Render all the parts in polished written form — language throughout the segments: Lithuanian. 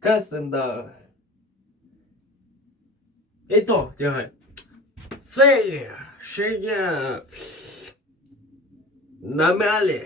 Kas ten dar? Eito, gerai. Sveiki, šiandien namelį.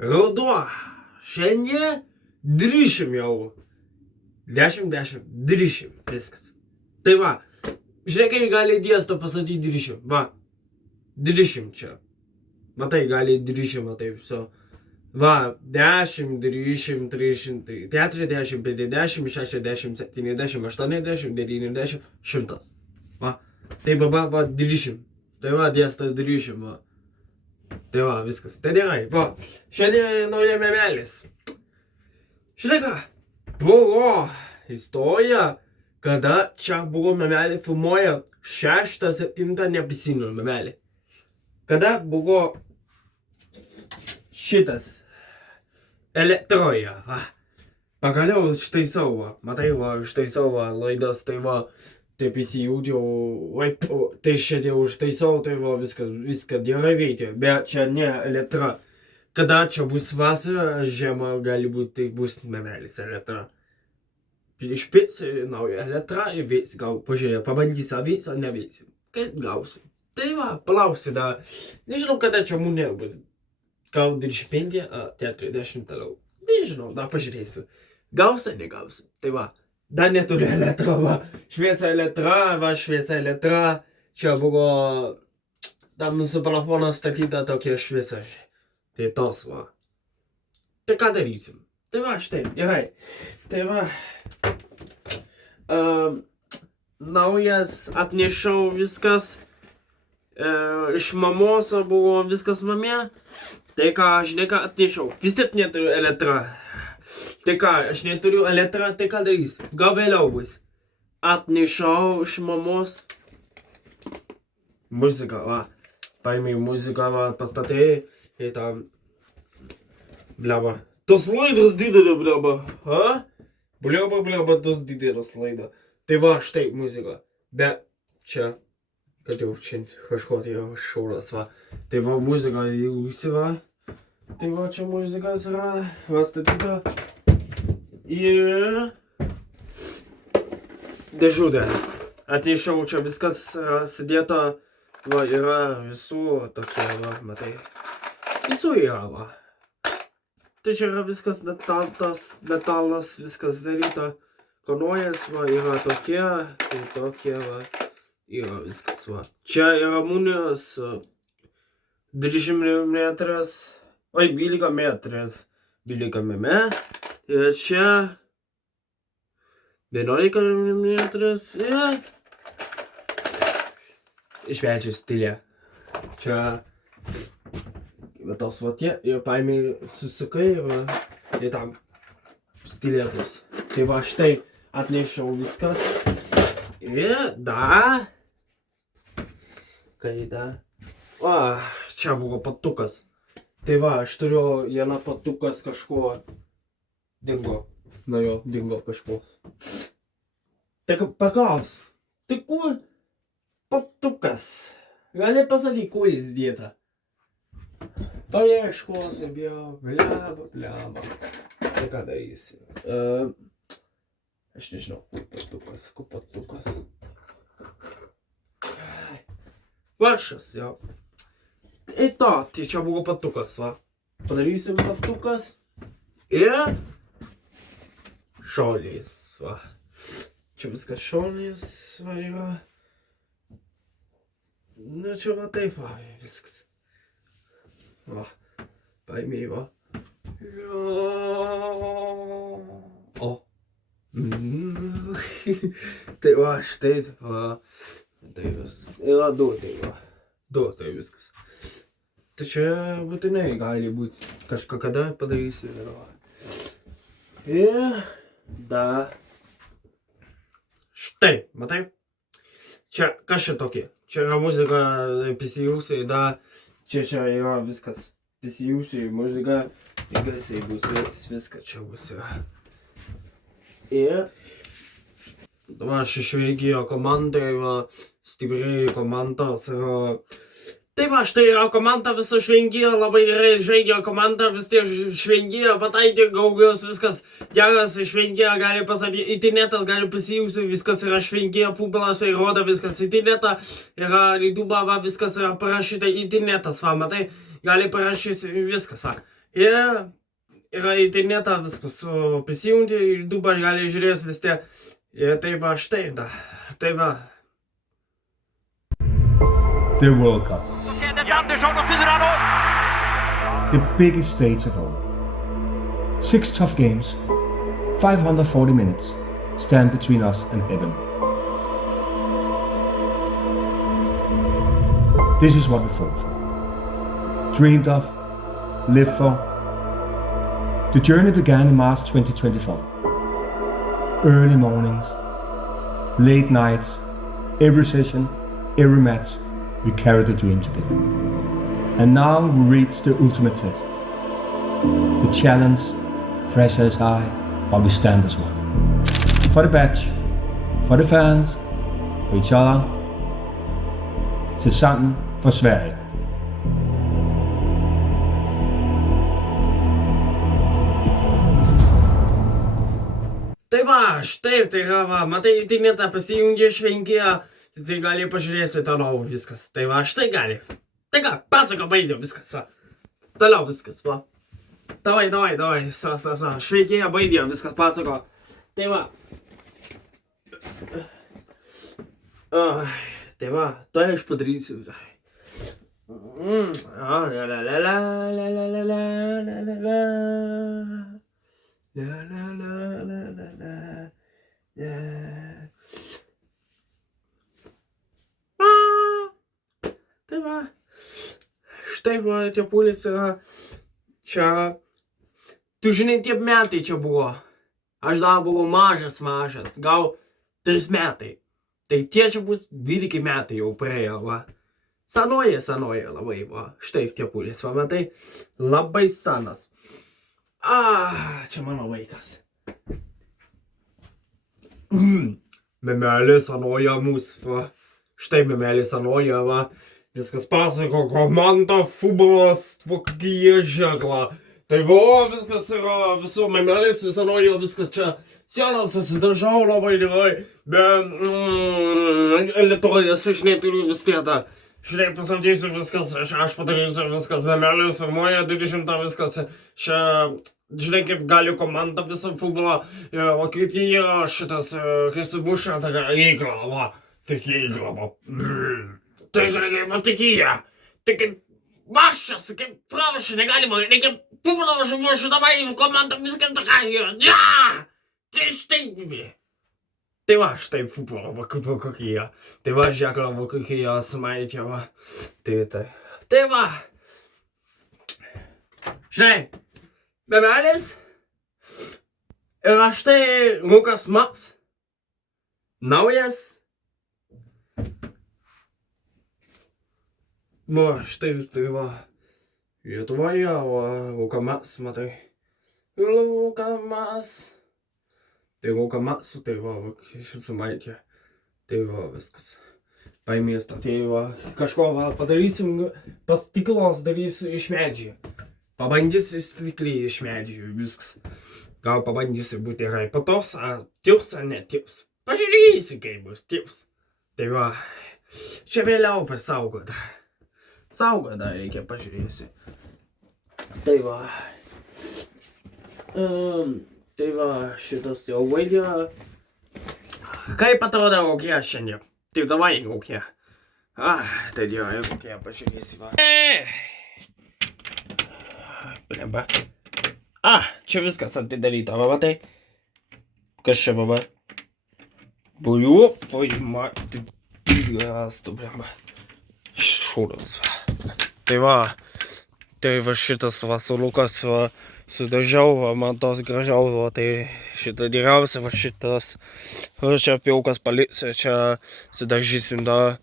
Rauduo. Šiandien 30 jau. 10, 30. Viskas. Tai va, žiūrėk, gali dėsto pasakyti 30. Va, 20 čia. Matai, gali 30, matai, viso. Va, 10, 30, 30, 40, 50, 60, 70, 80, 90, 100. Va, tai va, 20. Tai va, dėstas 30, va. Tai va, viskas. Tai gerai, va. Šiandien nauja memelis. Žinai ką, buvo istorija, kada čia buvo memelį filmuoja 6-7 neprisimenu memelį. Kada buvo šitas elektroje, va. Pagaliau ištaisau, va. Matai, va, ištaisau, va, laidas, tai va, taip įsijungiau, tai šiandien užtaisau, tai va, viskas gerai veikia, bet čia ne elektra. Kada čia bus vasara, žiema gali būti, tai bus memelis elektra. Išpirksi naują elektrą ir veiks, gal pažiūrėjau, pabandysi, ar veiks, ar neveiks. Kaip gausi. Tai va, palauksi dar. Nežinau, kada čia mūnė bus. Gal 25, ar 40 toliau. Nežinau, dar pažiūrėsiu. Gausi, negausi. Tai va, dar neturiu elektrą, va. Šviesa elektra. Čia buvo, tam mūsų telefonas statyta tokia šviesa. Tai tos, va. Tai ką darysim? Tai va, štai, gerai. Tai va, naujas atnešiau viskas. Iš mamos buvo viskas namie. Tai ką, žinai ką atnešiau. Vis tiek neturiu elektrą. Tai ką, aš neturiu elektrą, tai ką darys? Gal vėliau bus. Atnešiau iš mamos muziką, va. Paėmiau muziką, va, pastatė. Ir tam, bleba. Tos laidos didelė, bleba. Ha? Bleba, tos didelės laidos. Tai va, štai muzika. Bet čia, kad jau čia kažkokia šauras, va. Tai va, muzika įjungsi, va. Tai va, čia muzika yra, va, statyta. Ir dėžutė. Atnešiau čia viskas sudėta. Va, yra visų tokie, va, matai. Visų yra, va. Tai čia yra viskas detalas, viskas daryta. Kanojas, va, yra tokie, tai tokie, va. Yra viskas, va. Čia yra munijos 20 mm, oi, 12 metras. 12 mm. Ir čia 11 mm. Ir išvečiu stilę. Čia va tos va tie, ir paėmė susukai, va, ir tam stilė bus. Tai va, štai atnešiau viskas. Ir da. Kai da. Va, čia buvo patukas. Tai va, aš turiu vieną patukas kažko dingo. Na jo, dingo kažko. Tai paklaus, tai kur patukas? Gali pasakyti, kur jis dėta? Paieškosim jau, bleba. Tai ką darysi? Aš nežinau, kur patukas. Vašas jau. Tai to, tai čia buvo patukas, va. Padarysim patukas. Ir šaulės, va. Čia viskas šaulės, va, yra. Nu, čia va taip, va, viskas. Va, paėmėjai, va. O. Tai va, štai, va. Tai yra du, tai va. Du, tai viskas. Tai čia būtinai gali būti. Kažkada padarysi, va. Ir da. Štai, matai? Čia, kas čia tokie? Čia yra muzika, prisijungsi, da. Čia yra viskas. Prisijungsi muzika, ir garsiai bus, viskas čia bus. Ir va, aš išveikėjo komandai, va, stipriai komandos yra Tai va, štai yra komanda visa Šventija, labai gerai žaidė komanda, vis tiek Šventija pataikė, gaugios, viskas geras, Šventija gali pasakyti, internetas gali pasijūsti, viskas yra Šventija, futbolas įrodo, viskas internetą, yra YouTube, va, viskas yra parašyta internetas, va, matai, gali parašyti viskas, va. Ir yra internetą, viskas prisijungti, YouTube gali žiūrėti vis tiek, ir tai va, štai, da, tai va. The World Cup. The biggest stage of all. 6 tough games, 540 minutes stand between us and heaven. This is what we fought for, dreamed of, lived for. The journey began in March 2024. Early mornings, late nights, every session, every match, we carried the dream together. And now we reach the ultimate test. The challenge, pressure is high, but we stand as one. For the badge, for the fans, for each other. Tilsammen for Sverige. Tai va, štai, tai yra, va, matai, internetą pasijungė Šventija. Tai gali pažiūrėsi toliau viskas. Tai va, štai gali. Tai ką, pasako baigė viskas, va. Toliau viskas, va. Davai, sa. Šveikėja baigė viskas, pasako. Tai va. Tai va, tai aš padarysiu. Tai va, štai va, tie pulis yra, čia, tu žinai, tie metai čia buvo, aš dar buvau mažas, gal 3 metai, tai tie čia bus 12 metai jau praėjo, va, sanoja labai, va, štai tie pulis, va, matai, labai senas, čia mano vaikas, memelė sanoja mūsų, va, štai memelė sanoja, va, viskas pasako, komanda, futbolas, Vokietija, žekla. Tai va, viskas yra, visų memelės, sanoja, viskas čia, sienas atsidažau labai gerai, bet Lietuvojas aš neturiu vis tiek, žinai, pasakysiu viskas, aš padarysiu viskas, memelė firmoja 20 viskas, čia, žinai, kaip gali komanda visą futbolą, Vokietija, šitas, Kristibušą, tokia įgla, va, tik įgla, va. Tai žinai, Vokietija, tai kaip vašas, kaip pravašai negalima, reikia futbolą važiuoju, davai, komanda viskas tokia yra, tai štai, tai va, štai futbolą, Vokietija, tai va, žekla Vokietija, samaitė, va, tai va, žinai, memelės, ir štai Lukas Maks, naujas, va, štai, tai va, Lietuvoje, va, Lukamas, matai, Lukamas, tai va, šis maikė, tai va, viskas, paimėsta, tai va, kažko, va, padarysim, pastiklos darysiu iš medžių, pabandysiu stiklį iš medžių, viskas, gal pabandysiu būti gerai, patos, ar tips, ar netips, pažiūrėsiu, kaip bus tips, tai va, čia vėliau pasaugota. Saugada reikia, pažiūrėsiu. Tai va. Tai va, šitas jau baigė. Kaip atrodo kokie šiandien? Tai davai kokie. Tai gerai, kokie, pažiūrėsi va. Blemba. Čia viskas atidaryta, va, tai. Kas čia, va. Buliu, foima. Pizgas, tu, blemba. Šūdas. Tai va šitas va su Lukas va sudažiau, va, man tos gražiau, va, tai šitą geriausia, va šitas, va čia pilkas paliksiu, čia sudažysiu, da.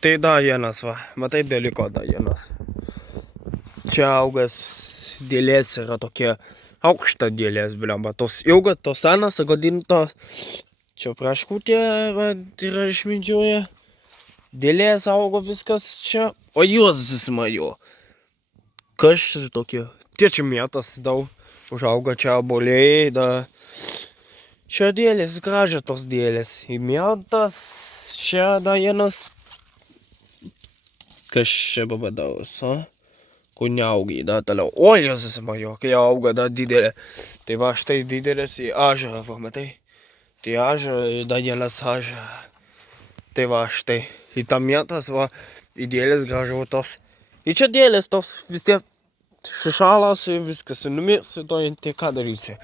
Tai da vienas, va, matai, beliko da vienas. Čia augas dėlės yra tokie, aukšta dėlės, blemba, tos ilgas, tos senas, gadintos, čia praškutė, va, yra išmindžioja. Dėlės augo viskas čia. O Juozas Mario. Kas čia tokie? Tie čia mėtas daug. Užauga čia obuoliai. Čia dėlės, gražia tos dėlės. Įmėtas. Čia da vienas. Kas čia babadaus, Kur neaugai, da toliau. O Juozas Mario, kai auga da didelė. Tai va štai didelės į ažą, va matai. Tai ažą, da vienas ažą. Tai va štai. Į tą mėtas, va, į dėlės gražuotos. Į čia dėlės tos vis tiek šešalas ir viskas. Numirs, to tai ką darysi.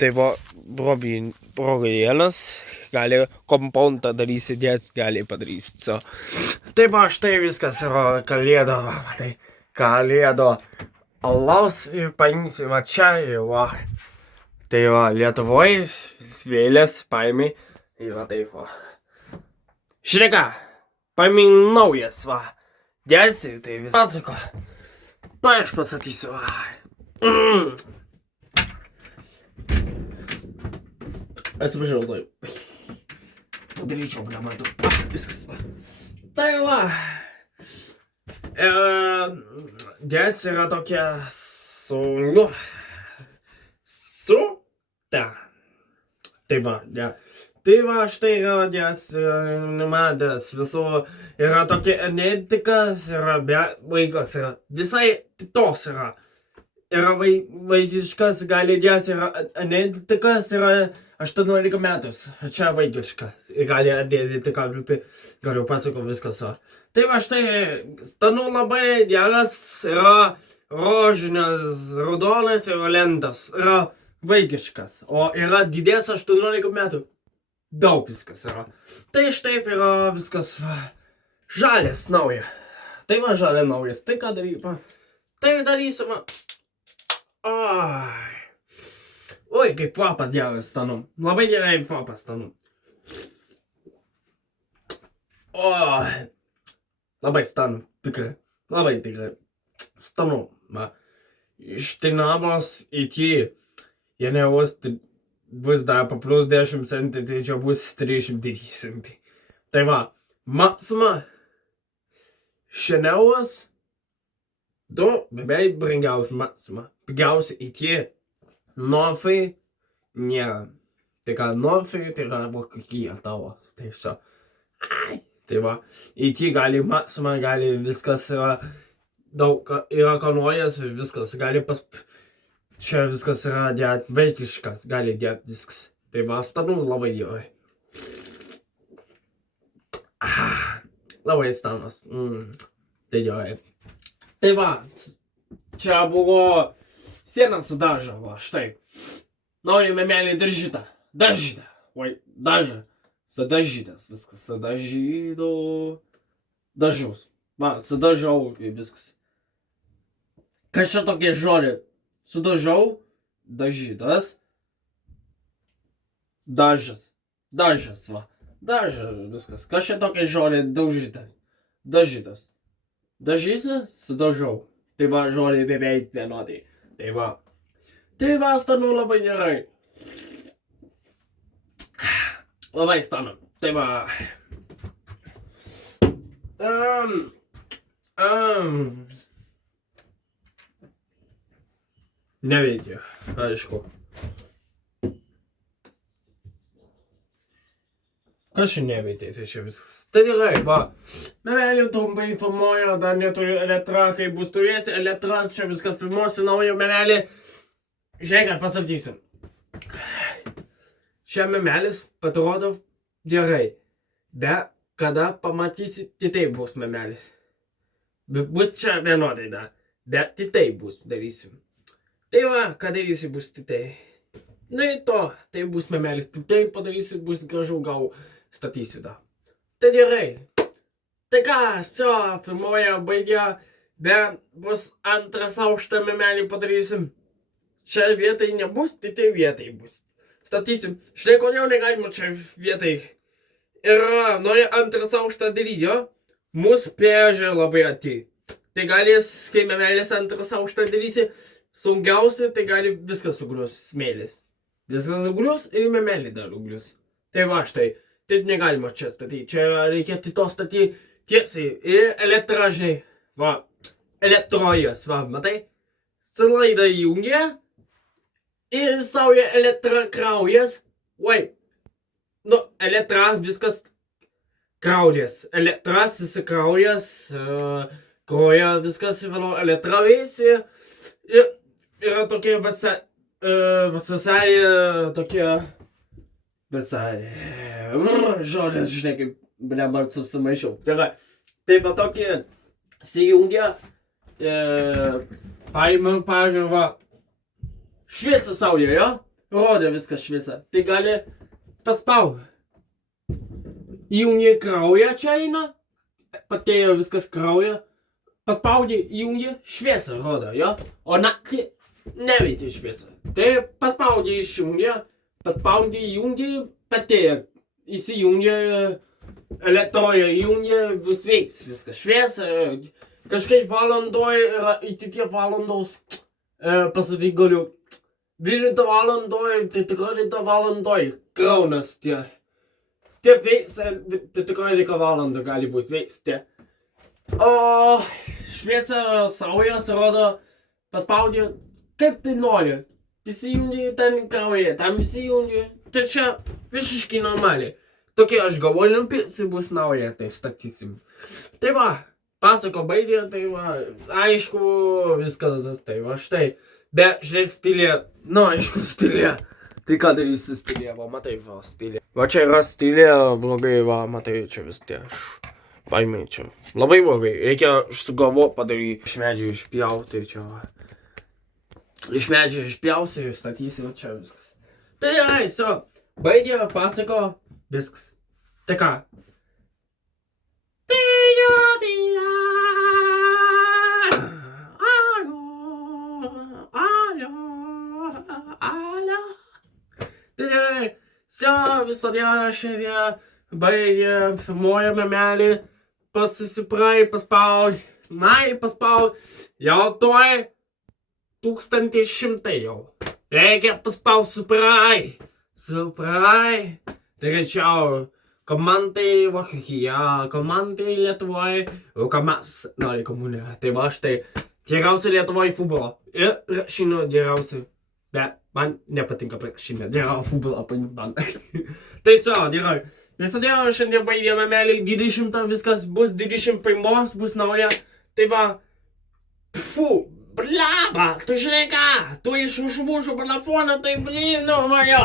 Tai va, brogėlės. Gali kompontą darysi, dėt, gali padarysi. So. Tai va, štai viskas yra kalėdo, va, tai kalėdo alaus ir paimsi va čia ir va. Tai va, Lietuvoje svėlės paimi ir va taip va. Šneka, paimi naujas va. Dėsi, tai vis pasako. Tai aš pasakysiu va. Atsiprašau, taip. Padaryčiau, blematu. Viskas va. Tai va. Dės yra tokia Tai va, ja. Tai va, štai yra dės, numadės visų. Yra tokia energetikas, yra vaikas, yra visai tos yra. Yra vaikiškas, gali dės, yra energetikas, yra 18 metus. Čia vaikiškas. Gali energetika grupė, galiu pasako viskas. Tai va štai, stanų labai geras, yra rožinės, raudonas ir lentas. Yra vaikiškas, o yra didės 18 metų. Daug viskas yra. Tai štaip yra viskas žalės nauja. Tai va žalė naujas. Tai ką darysime? Tai darysime. Oi, kaip kvapas geras stanų. Labai gerai kvapas stanų. Labai stanų. Tikrai. Labai tikrai. Stanų. Iš Tinamos iki Janiaus bus dar po plus 10 centų, tai čia bus 309 centai. Tai va, Maxima, Chanel'as, du beveik brangiausi Maxima. Pigiausi iki Norfai nėra. Tai ką, Norfai tai yra Vokietija tavo. Tai čia. Tai va, iki gali Maxima, gali viskas yra daug, yra kanojas ir viskas, gali čia viskas yra dėt vaikiškas, gali dėt viskas. Tai va, stanus labai gerai. Labai stanas. Tai gerai. Tai va, čia buvo sienas daža, va, štai. Norime melį dažytą. Dažytą. Oi, dažą. Sadažytas viskas. Sadažydo. Dažus. Va, sadažau ir viskas. Kas čia tokie žodžiai? Sudažau, dažytas, dažas, dažas, va, dažas, viskas. Kas čia tokia žolė daužytas, dažytas, dažytas, sudažau. Tai va, žolė beveik vienodai. Tai va, stanu labai gerai. Labai stanu, tai va. Neveikia, aišku. Kas čia neveikia, tai čia viskas. Tai gerai, va. Memelį trumpai informuoja, dar neturi elektrą, kai bus turėsi elektrą, čia viskas filmuosi naują memelį. Žiūrėk, pasakysiu. Čia memelis atrodo gerai, bet kada pamatysi, tai bus memelis. Bus čia vienodai dar, bet tai bus darysim. Tai va, ką darysi bus tai. Nu į to, tai bus memelis, tai padarysi, bus gražu, gal statysi da. Tai gerai. Tai ką, filmuoja, baigia, bet bus antras aukštą memelį padarysim. Čia vietai nebus, tai vietai bus. Statysim. Štai kodėl negalima čia vietai. Ir nori antras aukštą daryti, jo? Mūsų peržiūrė labai atei. Tai galės, kai memelis antras aukštą darysi, sunkiausia, tai gali viskas sugrius, smėlis. Viskas sugrius ir memelį dar sugrius. Tai va štai, taip negalima čia statyti. Čia reikėtų to statyti tiesiai ir elektra, žinai, va, elektrojas, va, matai, sulaidą įjungia ir sauja elektra kraujas, nu, elektra viskas kraujas, elektras įsikraujas, kroja viskas, vėliau elektra vės ir yra tokie visai tokie, žodės, žinai, kaip nebar susimaišiau. Taip pat tokie įsijungia, paėmė, pavyzdžiui, va, šviesa sauja, jo? Rodė viskas šviesa. Tai gali paspaud. Įjungia kraują čia eina, patėjo viskas krauja, paspaudė, įjungia šviesą rodo, jo? O naktį neveikia šviesa. Tai paspaudė, išjungia, paspaudė, įjungia, patėjo, įsijungia, elektroja, įjungia, vis veiks viskas šviesa. Kažkaip valandoj yra iki tiek valandos, pasakyk galiu, 12 valandoj, tai tikrai 12 valandoj kraunas tie. Tie veiks, tai tikrai 12 valandą gali būti veiks tie. O šviesa saujas rodo, paspaudė, kaip tai nori. Įsijungi ten krauja, tam įsijungi. Tai čia visiškai normaliai. Tokie aš galvoju, nupirksi bus nauja, tai statysim. Tai va, pasako baigė, tai va, aišku, viskas, tai va, štai. Bet, žinai, stilė, nu, aišku, stilė. Tai ką darysi stilė, va, matai, va, stilė. Va, čia yra stilė, blogai, va, matai, čia vis tie. Paimai čia. Labai blogai. Reikia sugalvoti padaryti. Iš medžių išpjauti čia va. Iš medžių išpjausi ir statysi čia viskas. Tai gerai, baigė, pasako, viskas. Tai ką? Tai visą dieną šiandien baigė, filmuojame melį. Pasisiprai, paspaud, paspaud, jau tuoj 1100 jau. Reikia paspaud suprai. Tai greičiau, komandai Vokietija, komandai Lietuvoje, komandas, komunė. Tai va štai, geriausia Lietuvoje futbolo. Ir krepšinio geriausia. Bet man nepatinka krepšinio, geriausia futbolo man. Tai gerai. Visada šiandien baigėme melį 20, viskas bus 21, bus nauja. Tai va, blaba, tu žinai ką, tu iš užmušų telefoną, tai blin, nu, man jo.